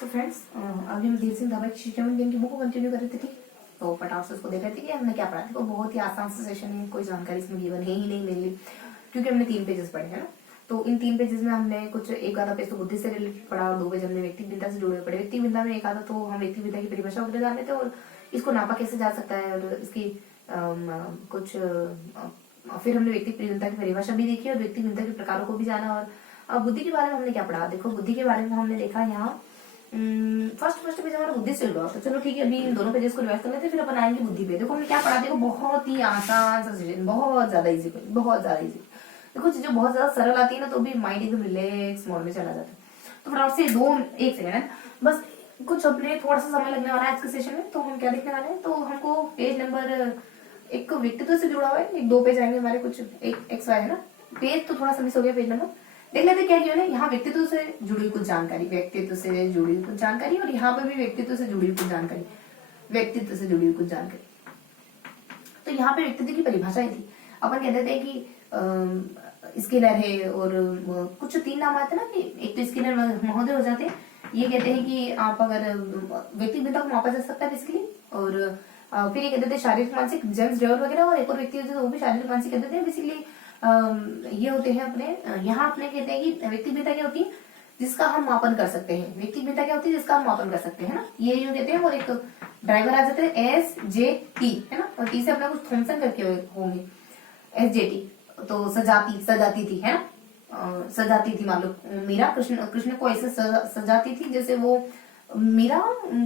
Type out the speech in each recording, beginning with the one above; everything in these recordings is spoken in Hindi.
तो फ्रेंड्स अभी हम धीर सिंह धाबा की शिक्षा की बुक को कंटिन्यू कर रहे थे, ठीक। तो फटाफट से उसको देख रहे थे कि हमने क्या पढ़ा। देखो बहुत ही आसान सा सेशन है, कोई जानकारी इसमें गिवन है ही नहीं मेनली, क्योंकि हमने 3 पेजेस पढ़े हैं ना। तो इन 3 पेजेस में हमने कुछ एक आधा पेज तो बुद्धि से रिलेटेड पढ़ा और 2 पेज हमने व्यक्ति विद्या से जुड़े हुए पढ़े। व्यक्ति विद्या में एक आधा तो हम व्यक्ति विद्या की परिभाषा वगैरह जान रहे थे और इसको नापा कैसे जा सकता है और इसकी कुछ फिर हमने व्यक्ति विद्या की परिभाषा भी देखी और व्यक्ति विद्या के प्रकारों को भी जाना। और अब बुद्धि के बारे में हमने क्या पढ़ा। देखो बुद्धि के बारे में हमने देखा यहाँ फर्स्ट पेज हमारा बुद्धि से हुआ। तो चलो ठीक है, अभी इन दोनों पेजेस को रिवाइज कर लेते हैं, फिर अपन आएंगे बुद्धि पे। देखो हमने क्या पढ़ा। देखो बहुत ही आसान सा सेशन, बहुत ज्यादा इजी। देखो चीजें बहुत ज्यादा सरल आती है ना तो भी माइंड एकदम रिलैक्स मोड में चला जाता है। तो फटाफट से एक सेकंड है बस, कुछ अपने थोड़ा सा समय लगने वाला है आज के सेशन में। तो हम क्या देखने वाले हैं, तो हमको पेज नंबर एक व्यक्तित्व से जुड़ा हुआ है, एक 2 पेज आएंगे हमारे, कुछ एक एक्स वाई है ना। पेज तो थोड़ा सा मिस हो गया, पेज नंबर देख लेते क्या किया है। यहाँ व्यक्तित्व से जुड़ी कुछ जानकारी, व्यक्तित्व से जुड़ी कुछ जानकारी, और यहाँ पर भी व्यक्तित्व से जुड़ी कुछ जानकारी, व्यक्तित्व से जुड़ी कुछ जानकारी। तो यहाँ पे व्यक्तित्व की परिभाषा ही थी। अपन कहते थे कि स्किनर है और कुछ 3 नाम आते ना, कि एक तो स्किनर महोदय हो जाते हैं। ये कहते हैं कि आप अगर व्यक्तित्व को मापा जा सकता है बेसिकली, और फिर ये कहते थे शारीरिक मानसिक, जेम्स ड्रेवर वगैरह, और एक और व्यक्ति होते थे वो भी शारीरिक मानसिक कहते थे बेसिकली। ये होते हैं अपने, यहाँ अपने कहते हैं कि व्यक्तित्व क्या होती है जिसका हम मापन कर सकते हैं। व्यक्तित्व क्या होती है जिसका हम मापन कर सकते हैं ना, ये यूं कहते हैं। और एक ड्राइवर आ जाते हैं SJT है ना, और टी से अपना कुछ थॉमसन करके होंगे SJT। तो सजाती थी है ना, सजाती थी। मान लो मीरा कृष्ण को ऐसे सजाती थी जैसे वो मीरा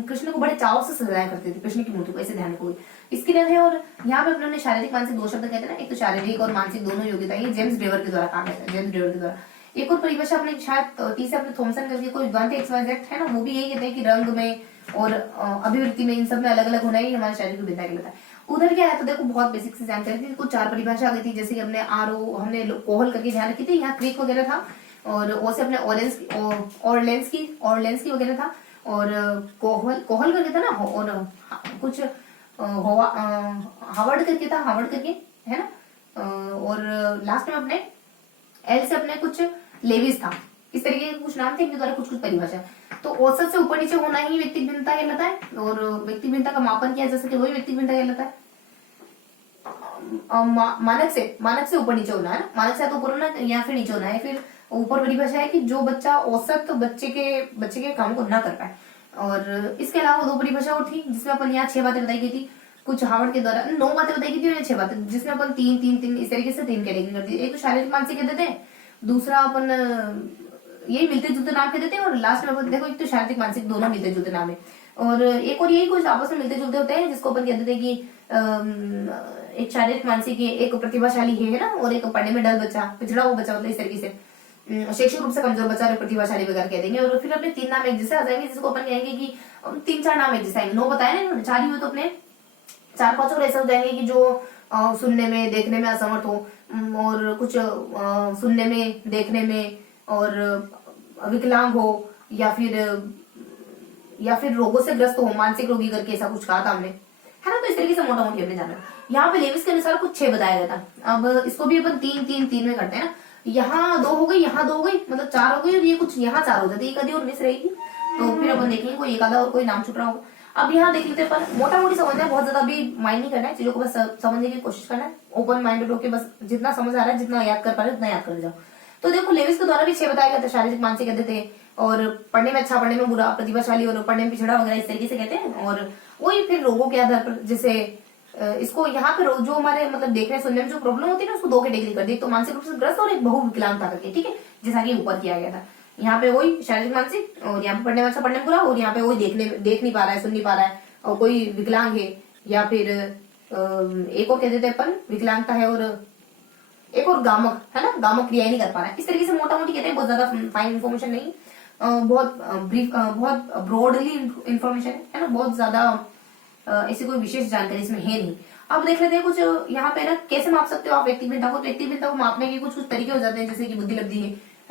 कृष्ण को बड़े चाव से सजाया करती थी, कृष्ण की मूर्ति को ऐसे ध्यान को। इसके लिए है। और यहाँ पे अपने शारीरिक मानसिक 2 शब्द कहते हैं ना, एक तो शारीरिक और मानसिक दोनों योग्यता, ये जेम्स ड्रेवर के द्वारा काम है, जेम्स ड्रेवर के द्वारा। एक और परिभाषा अपने शायद टी से अपने थॉमसन करके कोई विद्वान थे XYZ है ना, वो भी यही कहते हैं कि रंग में और अभिवृत्ति में इन सब में अलग अलग होना ही हमारे शारीरिक विद्या कहलाता है। उधर क्या है तो देखो बहुत बेसिक से जानकारी थी। कुछ 4 परिभाषा आ गई थी, जैसे कि हमने हमने कोहल करके ध्यान रखी थी, यहाँ क्रिक वगैरह था, और ओ से अपने ऑरलेंस की वगैरह था, और कोहल करके था ना, और कुछ हावर्ड करके था, हावर्ड करके है ना, और लास्ट में अपने एल से अपने कुछ लेविस था। इस तरीके के कुछ नाम थे इनके द्वारा कुछ कुछ परिभाषा। तो औसत से ऊपर नीचे होना ही व्यक्ति भिन्नता कहलाता है, और व्यक्ति भिन्नता का मापन किया जा सके वही व्यक्ति भिन्नता कहलाता है। मानक से ऊपर नीचे होना है ना, मानक से तो ऊपर होना या फिर नीचे होना है। फिर ऊपर परिभाषा है कि जो बच्चा औसत बच्चे के काम को ना कर पाए। और इसके अलावा 2 परिभाषा और थी जिसमें अपन यहाँ 6 बातें बताई गई थी, कुछ हावर्ड के द्वारा 9 बातें बताई गई थी और 6 बातें, जिसमें अपन 3 इस तरीके से 3 कैटेगरी कर दी। एक तो शारीरिक मानसिक कहते थे, दूसरा अपन यही मिलते जुलते नाम कहते थे, और लास्ट में अपन देखो एक तो शारीरिक मानसिक दोनों मिलते जुलते नाम है, और एक और यही कुछ आपस में मिलते जुलते होते हैं जिसको अपन कहते थे कि एक शारीरिक मानसिक है, एक प्रतिभाशाली है ना, और एक पढ़ने में डर बच्चा, पिछड़ा हुआ बच्चा, मतलब इस तरीके से शैक्षिक रूप से कमजोर बच्चा और प्रतिभाशाली वगैरह कह देंगे। और फिर अपने 3 नाम एक जैसे आ जाएंगे, जिसको अपन कहेंगे कि 3-4 नाम एक जैसे आएंगे। 9 बताए ना, 4 ही हुए, तो अपने 4-5 और ऐसे हो जाएंगे कि जो सुनने में देखने में असमर्थ हो, और कुछ सुनने में देखने में और विकलांग हो, या फिर रोगों से ग्रस्त हो, मानसिक रोगी करके ऐसा कुछ कहा था हमने है ना। तो इस तरीके से मोटा मोटी हमने जाना। यहाँ पे लेविस के अनुसार कुछ 6 बताया गया था। अब इसको भी अपन 3 में करते हैं ना, यहाँ 2 हो गई, यहाँ 2 हो गई, मतलब 4 हो गई, और ये कुछ यहाँ 4 हो जाती है, एक आधी और मिस रहेगी। तो फिर अपन देखेंगे कोई एक आधा और कोई नाम छूट रहा होगा। अब यहाँ देख लेते हैं, मोटा मोटी समझना है, बहुत ज्यादा भी माइंड नहीं करना है चीजों को, बस समझने की कोशिश करना है। ओपन माइंडेड होकर बस जितना समझ आ रहा है, जितना याद कर पा रहे उतना याद कर जाओ। तो देखो लेविस के द्वारा भी 6 बताया गया था। शारीरिक मानसिक कहते थे, और पढ़ने में अच्छा, पढ़ने में बुरा, प्रतिभाशाली और पढ़ने में पिछड़ा वगैरह इस तरीके से कहते हैं। और वही फिर रोगों के आधार पर, जैसे इसको यहाँ पे जो हमारे मतलब देखने सुनने में जो प्रॉब्लम होती है ना, उसको 2 कैटेगरी कर दी, तो मानसिक रूप से ग्रस्त और एक बहुविकलांगता करके, ठीक है, जैसा कि ऊपर किया गया था। यहाँ पे वही शारीरिक मानसिक, और यहाँ पे पढ़ने में अच्छा, पढ़ने में बुरा, और यहाँ पे वही देख नहीं पा रहा है, सुन नहीं पा रहा है, और कोई विकलांग है, या फिर एक और कह देते अपन विकलांगता है, और एक और गामक है ना, गामक क्रिया नहीं कर पा रहा है। इस तरीके से मोटा मोटी कहते हैं, बहुत ज्यादा फाइन इन्फॉर्मेशन नहीं, बहुत ब्रीफ, बहुत ब्रॉडली इन्फॉर्मेशन है ना, बहुत ज्यादा ऐसी कोई विशेष जानकारी इसमें है नहीं। अब देख लेते हैं कुछ यहाँ पे ना, कैसे माप सकते हो आप व्यक्ति भिन्नता को। व्यक्ति भिन्नता को मापने के कुछ तरीके हो जाते हैं, जैसे कि बुद्धि लब्धि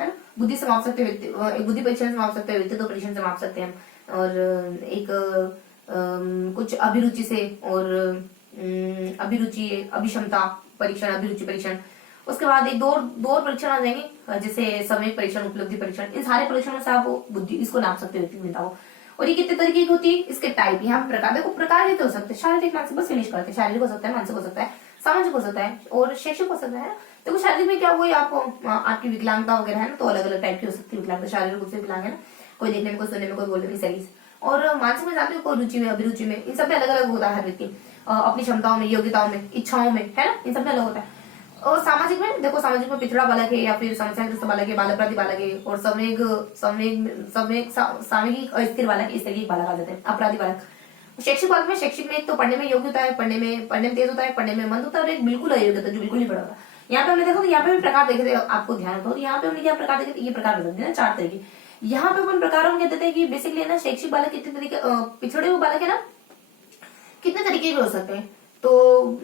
है ना, बुद्धि से माप सकते हैं, बुद्धि परीक्षण से माप सकते हैं, व्यक्तित्व परीक्षण से माप सकते हैं, और एक कुछ अभिरुचि से, और अभिरुचि अभिक्षमता परीक्षण, अभिरुचि परीक्षण। उसके बाद एक दो परीक्षण आ जाएंगे, जैसे समय परीक्षण, उपलब्धि परीक्षण। इन सारे परीक्षणों से आप बुद्धि इसको नाप सकते हो, व्यक्ति भिन्नता को। और ये कितने तरीके की होती है, इसके टाइप, यहाँ पे प्रकार, देखो प्रकार कितने हो सकते हैं, शारीरिक मानसिक, बस फिनिश करते हैं, शारीरिक हो सकता है, मानसिक हो सकता है, सामाजिक हो सकता है और शैक्षिक हो सकता है ना। देखो शारीरिक में क्या हुआ, आपकी विकलांगता वगैरह है ना, तो अलग अलग टाइप की हो सकती है विकलांगता, शारीरिक रूप से विकलांग है ना, कोई देखने में, कोई सुनने में, कोई बोलने में, शरीर से। और मानसिक में जानते हो, कोई रुचि में, अभिरुचि में, इन सब में अलग अलग होता है हर व्यक्ति, अपनी क्षमताओं में, योग्यताओं में, इच्छाओं में, है ना, इन सब में अलग होता है। और सामाजिक में देखो, सामाजिक में पिछड़ा बालक है या फिर समस्याग्रस्त बालक है, बाल अपराधी बालक है, और सामयिक अस्थिर बालक, इस तरीके के बालक आ जाते हैं, अपराधी बालक। शैक्षिक बालक में, शैक्षिक में एक तो पढ़ने में योग्य होता है, पढ़ने में तेज होता है, पढ़ने में मंद होता है, और एक बिल्कुल अयोग्य होता है जो बिल्कुल नहीं पढ़ा होता। यहाँ पे हमने देखो, यहाँ पे भी प्रकार देखे थे, आपको ध्यान होता हो, यहाँ पे हमने क्या प्रकार देखे थे, ये प्रकार बदलते हैं ना, 4 तरीके। यहाँ पे अपन प्रकारों में कहते थे कि बेसिकली ना, शैक्षिक बालक कितने तरीके, पिछड़े हुए बालक है ना, कितने तरीके के हो सकते हैं। तो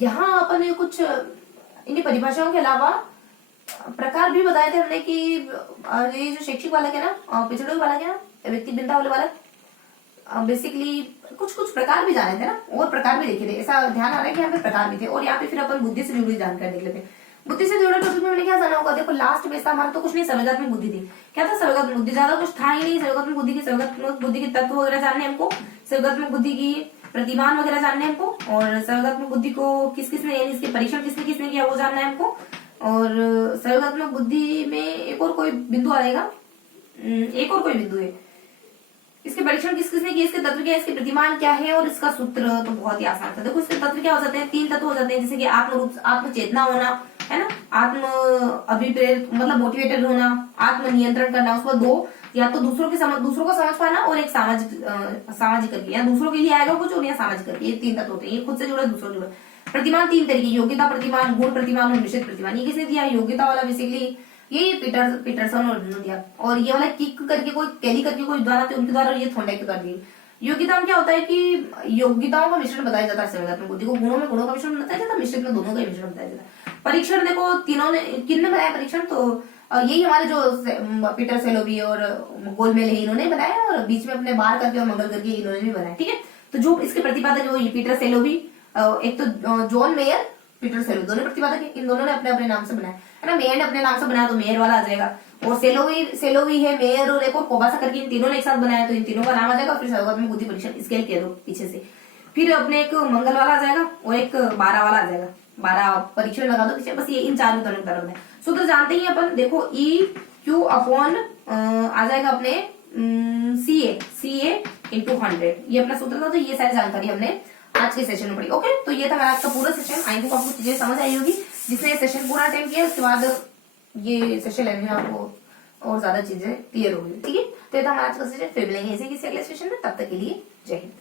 यहाँ अपन कुछ इन्हीं परिभाषाओं के अलावा प्रकार भी बताए थे हमने कि ये जो शैक्षिक बालक है ना, पिछड़े हुए बालक है ना, व्यक्ति भिन्नता वाले बालक, बेसिकली कुछ प्रकार भी जाने थे ना, और प्रकार भी देखे थे, ऐसा ध्यान आ रहा है कि यहाँ पे प्रकार भी थे। और यहाँ पे फिर अपन बुद्धि से जुड़ी जानकारी देख लेते हैं। बुद्धि से जुड़े टॉपिक में मैंने क्या जाना होगा, देखो लास्ट में इसका मान तो कुछ नहीं, संवेगात्मक बुद्धि थी। क्या था संवेगात्मक बुद्धि, ज्यादा कुछ था ही नहीं। संवेगात्मक बुद्धि के तत्व वगैरह जानने हमको, संवेगात्मक बुद्धि की प्रतिमान वगैरह जानने हमको, और संवेगात्मक बुद्धि को किस किसने, यानी इसके परीक्षण किसने किया वो जानना है हमको। और संवेगात्मक बुद्धि में एक और कोई बिंदु आ जाएगा, एक और कोई बिंदु है, इसके परीक्षण किस किसने किया, इसके तत्व क्या है, इसके प्रतिमान क्या है, और इसका सूत्र तो बहुत ही आसान था। देखो इसके तत्व क्या हो जाते हैं, 3 तत्व हो जाते हैं, जैसे कि आत्म चेतना होना, है ना, आत्म अभिप्रेरित मतलब मोटिवेटेड होना, आत्म नियंत्रण करना, उसको 2 या तो दूसरों को समझ पाना, और एक सामाजिक करके, या दूसरों के लिए आएगा कुछ और या सामाजिक करके, ये 3 तत्व होते हैं। ये खुद से जुड़े, दूसरों से जुड़े। प्रतिमान 3 तरीके, योग्यता प्रतिमान, गुण प्रतिमान और निश्चित प्रतिमान। ये किसने दिया, योग्यता वाला बेसिकली ये पीटरसन और दिया। और ये वाला किक करके कोई, कैली करके कोई द्वारा थे, उनके द्वारा, ये थॉर्नडाइक के द्वारा दी। योग्यता में क्या होता है कि योग्यताओं का मिश्रण बताया जाता है संवेगात्मक बुद्धि को, गुणों में गुणों का मिश्रण बताया जाता है, मिश्रित में दोनों का मिश्रण बताया जाता है। परीक्षण देखो तीनों ने, किन ने बनाया परीक्षण, तो यही हमारे जो पीटर सेलोवी और गोलमेल है, इन्होंने बनाया, और बीच में अपने बार करके और मंगल करके इन्होंने भी बनाया, ठीक है। तो जो इसके प्रतिपादक जो पीटर सेलोवी, एक तो जॉन मेयर, पीटर सेलोवी, दोनों प्रतिपादक है, इन दोनों ने अपने अपने नाम से बनाया, है ना। मेयर ने अपने नाम से बनाया तो मेयर वाला आ जाएगा, और सेलोवी है, मेयर और एक और कोबासा करके, इन तीनों ने एक साथ बनाया तो इन तीनों का नाम आ जाएगा। फिर संवेगात्मक बुद्धि परीक्षण स्केल कह दो पीछे से, फिर अपने एक मंगल वाला आ जाएगा और एक 12 वाला आ जाएगा, 12 परीक्षण लगा दो पीछे, बस ये इन 4 उदाहरण है। सूत्र जानते ही अपन, देखो EQ अपॉन आ जाएगा अपने CA इंटू 100, ये अपना सूत्र था। तो ये सारी जानकारी हमने आज के सेशन में पढ़ी। ओके, तो ये था मेरा आज का पूरा सेशन। आई थिंक आपको चीजें समझ आई होगी। जिसने सेशन पूरा अटेंड किया उसके बाद ये सेशन लेने में आपको और ज्यादा चीजें क्लियर होगी, ठीक है। तो ये था हमारा आज का सेशन। फिर मिलेंगे इसी किसी अगले सेशन में, तब तक के लिए जय हिंद।